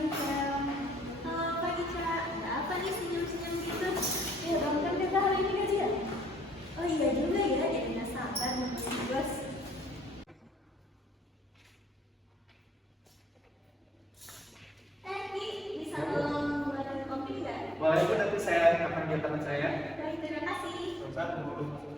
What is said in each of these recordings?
Pagi, Cak. Halo, pagi, Cak. Ada apa nih senyum-senyum gitu? Ya, kamu kan kita hari ini gajian. Oh iya juga ya, jadi nggak sabar nunggu si bos. Ki, bisa tolong buatin kopi nggak? Boleh Bu, nanti saya akan biar teman saya. Baik, terima kasih. Ustaz, tunggu dulu.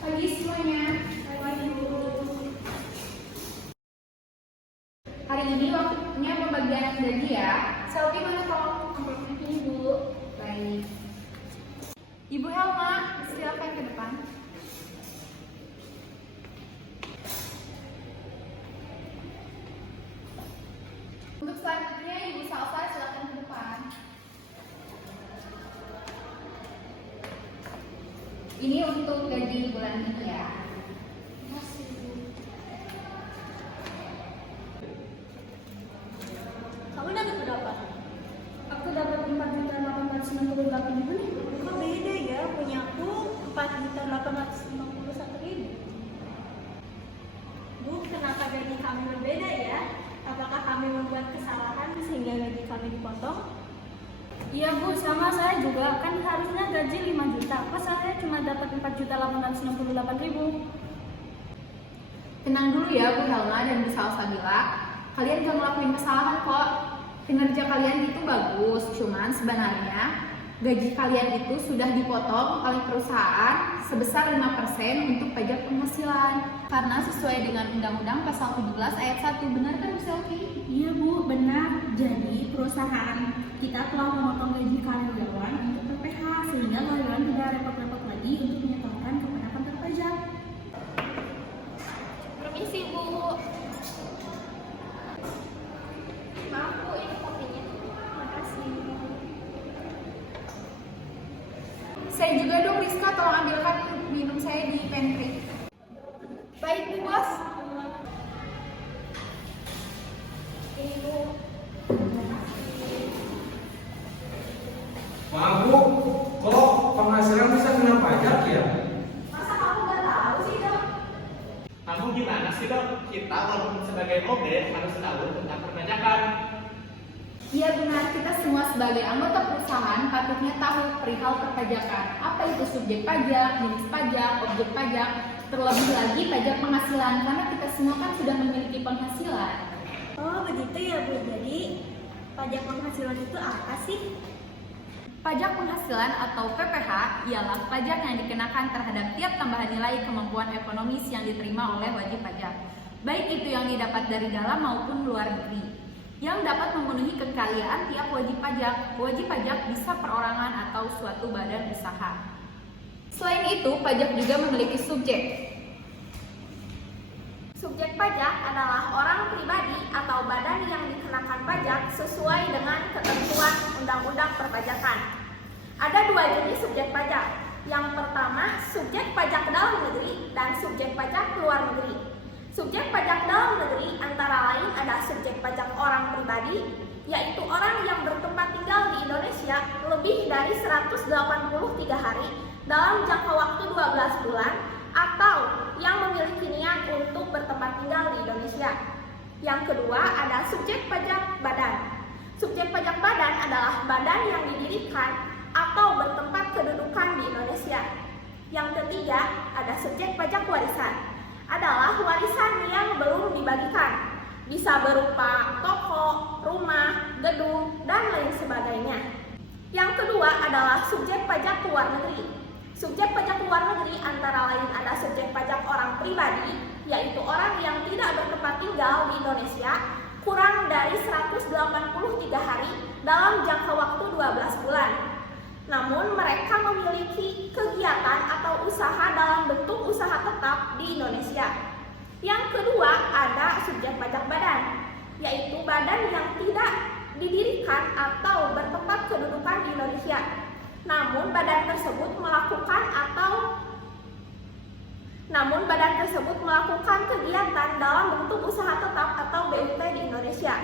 Pagi semuanya. Pagi, Bu. Hari ini waktunya pembagian gaji ya. Selvi mana tolong amplopnya ini Bu. Baik. Ibu Helma, silakan ke depan. Untuk selanjutnya Ibu Salsa silakan ke depan. Ini untuk gaji bulan ini ya. Kamu dapat berapa? Aku dapat 4.898.000 nih. Kok beda ya? Punya aku 4.851.000. Bu, kenapa gaji kami berbeda ya? Apakah kami membuat kesalahan sehingga gaji kami dipotong? Iya Bu, sama saya juga. Kan harusnya gaji 5 juta. Kok saya cuma dapat 4.868.000? Tenang dulu ya Bu Helma dan Bu Salsabila. Kalian gak ngelakuin kesalahan kok. Kinerja kalian itu bagus, cuman sebenarnya gaji kalian itu sudah dipotong oleh perusahaan sebesar 5% untuk pajak penghasilan. Karena sesuai dengan Undang-Undang Pasal 17 Ayat 1. Benar kan Bu Selvi? Iya Bu, benar. Jadi perusahaan kita telah memotong gaji karyawan untuk PPh sehingga karyawan tidak repot-repot lagi untuk menyetorkan kepada kantor pajak. Permisi Bu. Maaf Bu, ini kopinya. Makasih. Saya juga dong Rizka, tolong ambilkan minum saya di pantry. Baik Bu Bos. Ini Bu. Maaf Bu, kok penghasilan bisa kena pajak ya? Masa kamu nggak tahu sih, Dok? Kamu gimana sih Dok? Kita walaupun sebagai OB harus tahu tentang perpajakan. Iya benar, kita semua sebagai anggota perusahaan patutnya tahu perihal perpajakan. Apa itu subjek pajak, jenis pajak, objek pajak, terlebih lagi pajak penghasilan, karena kita semua kan sudah memiliki penghasilan. Oh, begitu ya, Bu. Jadi, pajak penghasilan itu apa sih? Pajak penghasilan atau PPh ialah pajak yang dikenakan terhadap tiap tambahan nilai kemampuan ekonomis yang diterima oleh wajib pajak, baik itu yang didapat dari dalam maupun luar negeri, yang dapat memenuhi kekayaan tiap wajib pajak. Wajib pajak bisa perorangan atau suatu badan usaha. Selain itu, pajak juga memiliki subjek. Subjek pajak adalah orang pribadi atau badan yang dikenakan pajak sesuai dengan ketentuan Undang-Undang Perpajakan. Ada dua jenis subjek pajak. Yang pertama, subjek pajak dalam negeri dan subjek pajak luar negeri. Subjek pajak dalam negeri antara lain ada subjek pajak orang pribadi, yaitu orang yang bertempat tinggal di Indonesia lebih dari 183 hari dalam jangka waktu 12 bulan, atau yang memiliki niat untuk bertempat tinggal di Indonesia. Yang kedua ada subjek pajak badan. Subjek pajak badan adalah badan yang didirikan atau bertempat kedudukan di Indonesia. Yang ketiga ada subjek pajak warisan. Adalah warisan yang belum dibagikan. Bisa berupa toko, rumah, gedung, dan lain sebagainya. Yang kedua adalah subjek pajak luar negeri. Subjek pajak luar negeri antara lain ada subjek pajak orang pribadi, yaitu orang yang tidak bertempat tinggal di Indonesia kurang dari 183 hari dalam jangka waktu 12 bulan. Namun mereka memiliki kegiatan atau usaha dalam bentuk usaha tetap di Indonesia. Yang kedua ada subjek pajak badan, yaitu badan yang tidak didirikan atau bertempat kedudukan di Indonesia. Namun badan tersebut melakukan atau Namun badan tersebut melakukan kegiatan dalam bentuk usaha tetap atau BUT di Indonesia.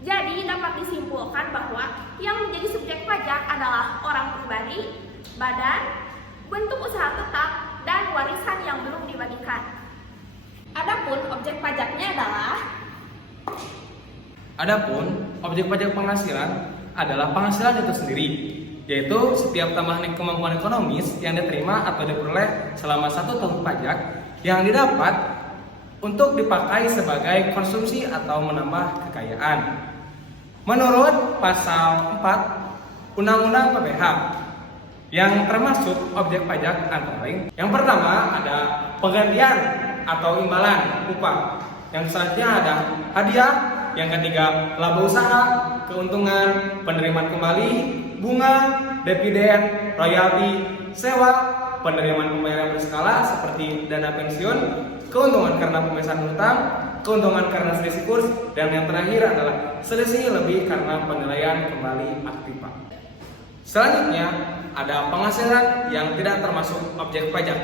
Jadi dapat disimpulkan bahwa yang menjadi subjek pajak adalah orang pribadi, badan, bentuk usaha tetap, dan warisan yang belum dibagikan. Adapun objek pajaknya Adapun objek pajak penghasilan adalah penghasilan itu sendiri, yaitu setiap tambahan kemampuan ekonomis yang diterima atau diperoleh selama 1 tahun pajak yang didapat untuk dipakai sebagai konsumsi atau menambah kekayaan. Menurut pasal 4 Undang-Undang PPH yang termasuk objek pajak antara lain, yang pertama ada penggantian atau imbalan upah, yang selanjutnya ada hadiah, yang ketiga laba usaha, keuntungan, penerimaan kembali, bunga, dividen, royalti, sewa, penerimaan pembayaran berskala seperti dana pensiun, keuntungan karena pembebasan hutang, keuntungan karena selisih kurs, dan yang terakhir adalah selisih lebih karena penilaian kembali aktiva. Selanjutnya ada penghasilan yang tidak termasuk objek pajak.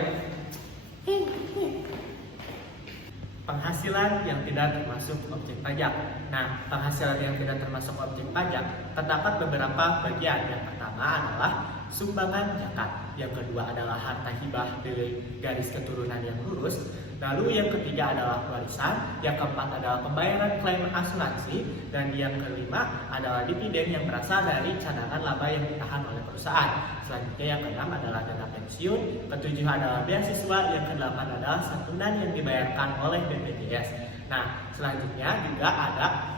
Penghasilan yang tidak termasuk objek pajak. Nah, penghasilan yang tidak termasuk objek pajak terdapat beberapa bagian. Yang pertama adalah sumbangan zakat. Yang kedua adalah harta hibah dari garis keturunan yang lurus. Lalu yang ketiga adalah warisan. Yang keempat adalah pembayaran klaim asuransi. Dan yang kelima adalah dividen yang berasal dari cadangan laba yang ditahan oleh perusahaan. Selanjutnya yang keenam adalah dana pensiun. Ketujuh adalah beasiswa. Yang kedelapan adalah santunan yang dibayarkan oleh BPJS. Nah, selanjutnya juga ada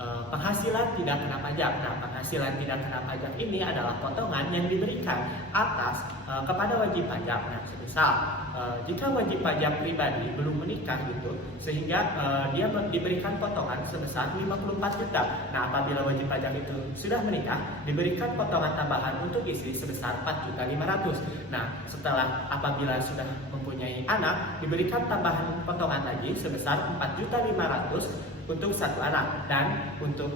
penghasilan tidak kena pajak. Nah, penghasilan tidak kena pajak ini adalah potongan yang diberikan atas kepada wajib pajak. Nah, semisal jika wajib pajak pribadi belum menikah gitu, sehingga dia diberikan potongan sebesar 54 juta. Nah, apabila wajib pajak itu sudah menikah, diberikan potongan tambahan untuk istri sebesar 4.500.000. Nah, setelah apabila sudah mempunyai anak, diberikan tambahan potongan lagi sebesar 4.500.000 untuk satu anak, dan untuk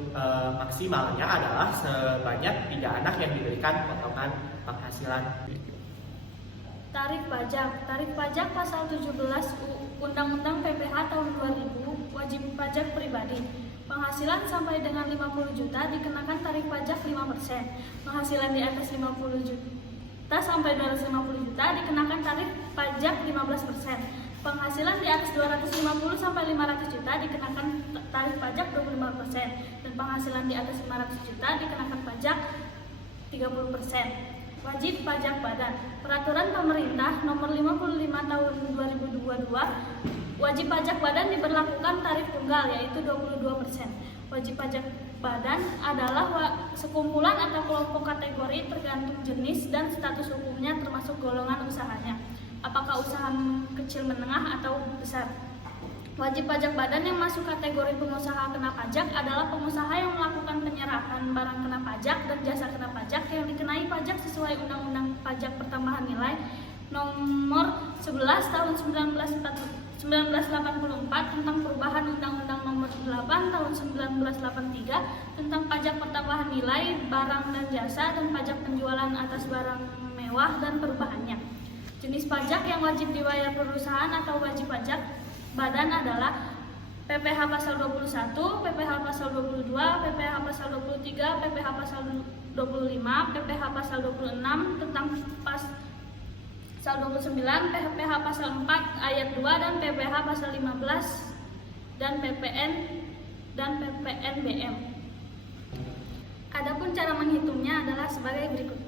maksimalnya adalah sebanyak 3 anak yang diberikan potongan penghasilan. Tarif pajak pasal 17 Undang-Undang PPH tahun 2000, wajib pajak pribadi. Penghasilan sampai dengan 50 juta dikenakan tarif pajak 5%. Penghasilan di atas 50 juta sampai 250 juta dikenakan tarif pajak 15%. Penghasilan di atas 250 sampai 500 juta dikenakan tarif pajak 25%, dan penghasilan di atas 500 juta dikenakan pajak 30%. Wajib pajak badan. Peraturan pemerintah nomor 55 tahun 2022, wajib pajak badan diberlakukan tarif tunggal yaitu 22%. Wajib pajak badan adalah sekumpulan atau kelompok kategori tergantung jenis dan status hukumnya termasuk golongan usahanya. Apakah usaha kecil, menengah, atau besar. Wajib pajak badan yang masuk kategori pengusaha kena pajak adalah pengusaha yang melakukan penyerapan barang kena pajak dan jasa kena pajak yang dikenai pajak sesuai Undang-Undang Pajak Pertambahan Nilai nomor 11 tahun 1984 tentang perubahan Undang-Undang nomor 8 tahun 1983 tentang pajak pertambahan nilai barang dan jasa dan pajak penjualan atas barang mewah dan perubahannya. Jenis pajak yang wajib dibayar perusahaan atau wajib pajak badan adalah PPH pasal 21, PPH pasal 22, PPH pasal 23, PPH pasal 25, PPH pasal 26 tentang pasal 29, PPH pasal 4 ayat 2 dan PPH pasal 15 dan PPN dan PPNBM. Adapun cara menghitungnya adalah sebagai berikut.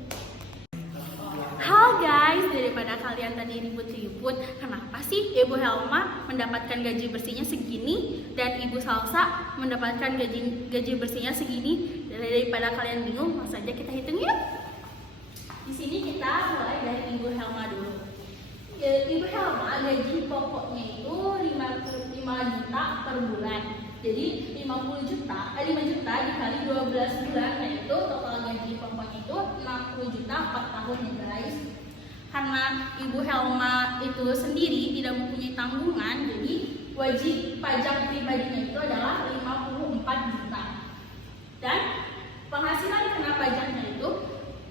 Halo guys, daripada kalian tadi ribut-ribut, kenapa sih Ibu Helma mendapatkan gaji bersihnya segini dan Ibu Salsa mendapatkan gaji bersihnya segini? Daripada kalian bingung, langsung aja kita hitung yuk. Di sini kita mulai dari Ibu Helma dulu. Ibu Helma gaji pokoknya itu 5 juta per bulan. Jadi 5 juta dikali 12 bulan, yaitu total gaji pokoknya itu 60 juta 4 tahun ya guys. Karena Ibu Helma itu sendiri tidak mempunyai tanggungan, jadi wajib pajak pribadinya itu adalah 54 juta. Dan penghasilan kena pajaknya itu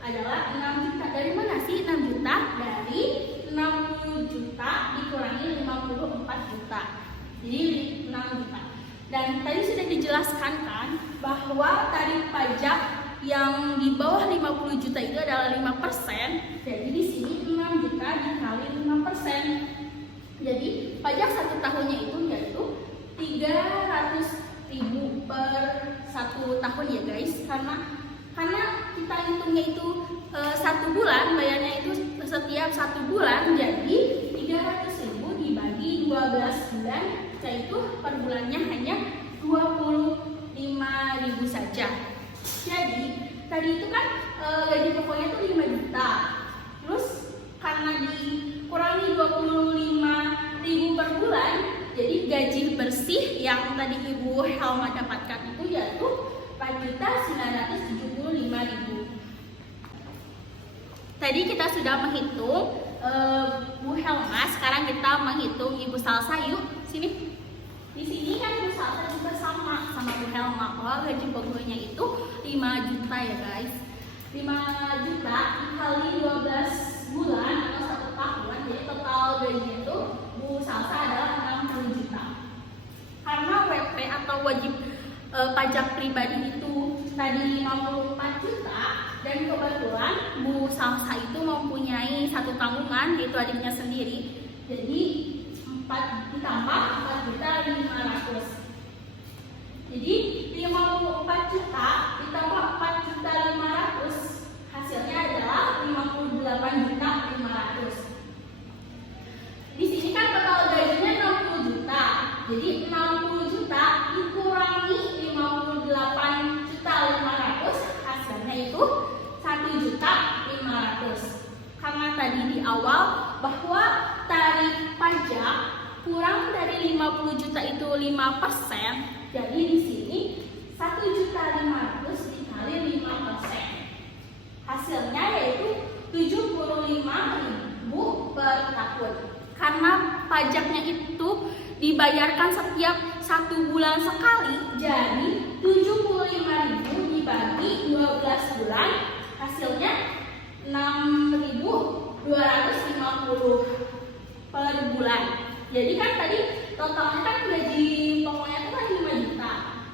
adalah 6 juta. Dari mana sih 6 juta? Dari 60 juta dikurangi 54 juta. Jadi 6 juta. Dan tadi sudah dijelaskan kan bahwa tarif pajak yang di bawah 50 juta itu adalah 5%. Jadi di sini 6 juta dikali 5%. Jadi pajak 1 tahunnya itu yaitu 300.000 per 1 tahun ya guys. Karena kita hitungnya itu 1 bulan, bayarnya itu setiap 1 bulan, jadi 300.000 dibagi 12 bulan, yaitu per bulannya hanya 25.000 saja. Jadi tadi itu kan gaji pokoknya itu 5 juta. Terus karena dikurangi 25.000 per bulan, jadi gaji bersih yang tadi Ibu Helma dapatkan itu yaitu 4.975.000. Tadi kita sudah menghitung Bu Helma, sekarang kita menghitung Ibu Salsa. Yuk, sini. Di sini kan Ibu Salsa juga sama Bu Helma. Bahwa gaji pokoknya itu 5 juta ya guys. 5 juta dikali 12 bulan atau 1 tahun, jadi total gaji itu Bu Salsa adalah 60 juta. Karena WP atau wajib pajak pribadi itu tadi 54 juta, dan kebetulan Bu Salsa itu mempunyai 1 tanggungan, yaitu adiknya sendiri. Jadi 4 ditambah 4.500.000. Jadi 54 juta ditambah 4.500.000 hasilnya adalah 58.500.000. Di sini kan total gajinya 60 juta. Jadi 60 juta dikurangi 58.500.000 hasilnya itu 1.500.000. Karena tadi di awal bahwa tarif pajak kurang dari 50 juta itu 5%. Jadi di sini 1.500.000 dikali 5%. Hasilnya yaitu 75.000 per tahun. Karena pajaknya itu dibayarkan setiap 1 bulan sekali, jadi 75.000 dibagi 12 bulan, hasilnya 6.250 per bulan. Jadi kan tadi totalnya kan gaji pokoknya itu kan 5 juta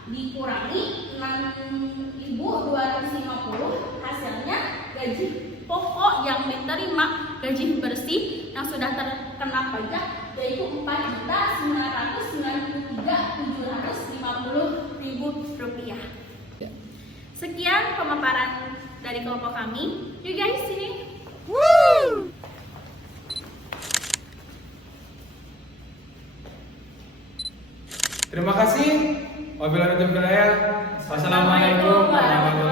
dikurangi 6.250, hasilnya gaji pokok yang diterima, gaji bersih yang sudah terkena pajak yaitu 4.993.750.000 rupiah. Sekian pemaparan dari kelompok kami. You guys sini. Terima kasih. Wabillahi taufiq wal hidayah. Wassalamualaikum warahmatullahi wabarakatuh.